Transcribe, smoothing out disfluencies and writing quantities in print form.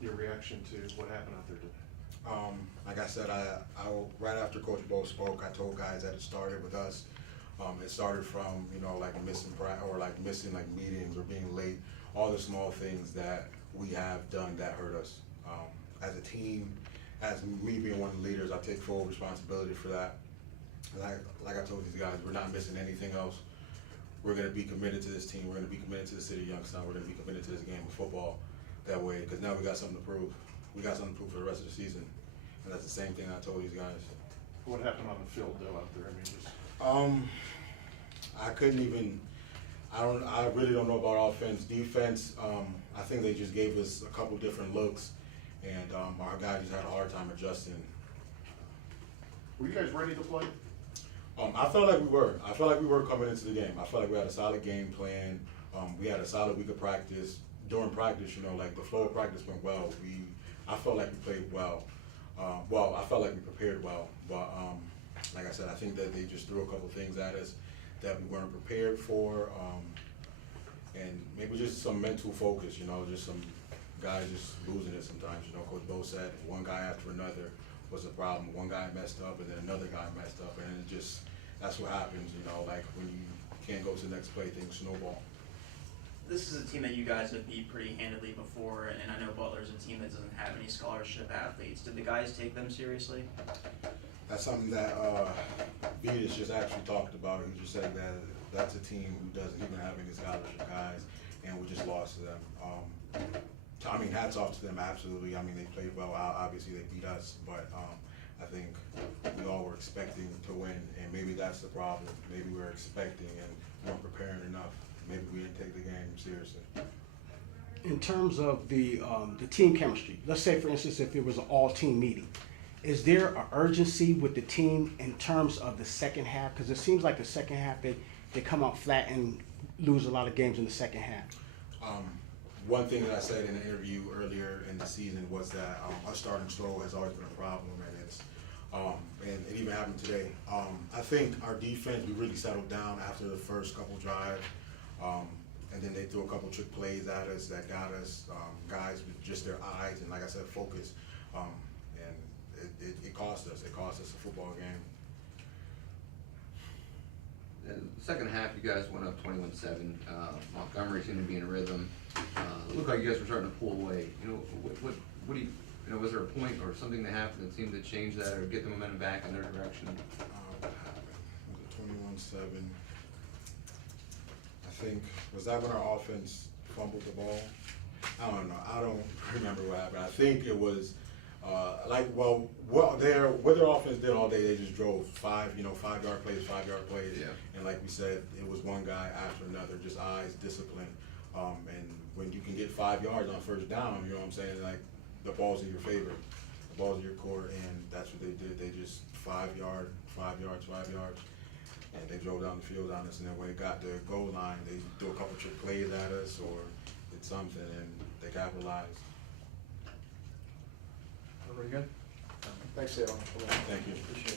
your reaction to what happened out there today? Like I said, right after Coach Bo spoke, I told guys that it started with us. It started from, like missing missing like meetings or being late, all the small things that we have done that hurt us. As a team, as me being one of the leaders, I take full responsibility for that. Like I told these guys, we're not missing anything else. We're going to be committed to this team. We're going to be committed to the city of Youngstown. We're going to be committed to this game of football that way, because now we got something to prove. We got something to prove for the rest of the season, and that's the same thing I told these guys. What happened on the field though out there? I mean, just I couldn't even. I really don't know about offense, defense. I think they just gave us a couple different looks, and our guys just had a hard time adjusting. were you guys ready to play? I felt like we were. I felt like we were coming into the game. I felt like we had a solid game plan. We had a solid week of practice. During practice, like the flow of practice went well. I felt like we played well. I felt like we prepared well. But like I said, I think that they just threw a couple things at us that we weren't prepared for, and maybe just some mental focus. Just some guys just losing it sometimes. Coach Bo said one guy after another was a problem. One guy messed up, and then another guy messed up, and it just, that's what happens. Like when you can't go to the next play, things snowball. This is a team that you guys have beat pretty handedly before, and I know Butler's a team that doesn't have any scholarship athletes. Did the guys take them seriously? That's something that Vedas just actually talked about. He just said that that's a team who doesn't even have any scholarship guys, and we just lost to them. Hats off to them, absolutely. They played well. Obviously, they beat us, but I think we all were expecting to win, and maybe that's the problem. Maybe we were expecting and weren't preparing enough. Maybe we didn't take the game seriously. In terms of the team chemistry, let's say, for instance, if it was an all-team meeting, is there an urgency with the team in terms of the second half? Because it seems like the second half, they come out flat and lose a lot of games in the second half. One thing that I said in an interview earlier in the season was that our starting slow has always been a problem, and it even happened today. I think our defense, we really settled down after the first couple drives, and then they threw a couple trick plays at us that got us, guys with just their eyes and, like I said, focus, and it cost us. It cost us a football game. In the second half, you guys went up 21-7. Montgomery seemed to be in a rhythm. It looked like you guys were starting to pull away. What do you, was there a point or something that happened that seemed to change that or get the momentum back in their direction? What happened? Was it 21-7? I think, was that when our offense fumbled the ball? I don't know. I don't remember what happened. I think it was what their offense did all day. They just drove 5-yard plays, 5-yard plays. Yeah. And like we said, it was one guy after another, just eyes, discipline. And when you can get 5 yards on first down, you know what I'm saying? Like the ball's in your favor, the ball's in your court, and that's what they did. They just 5 yards, and they drove down the field on us. And then when it got to the goal line, they threw a couple trick plays at us or did something, and they capitalized. Everybody good? Thanks, Savon. Thank you. Appreciate it.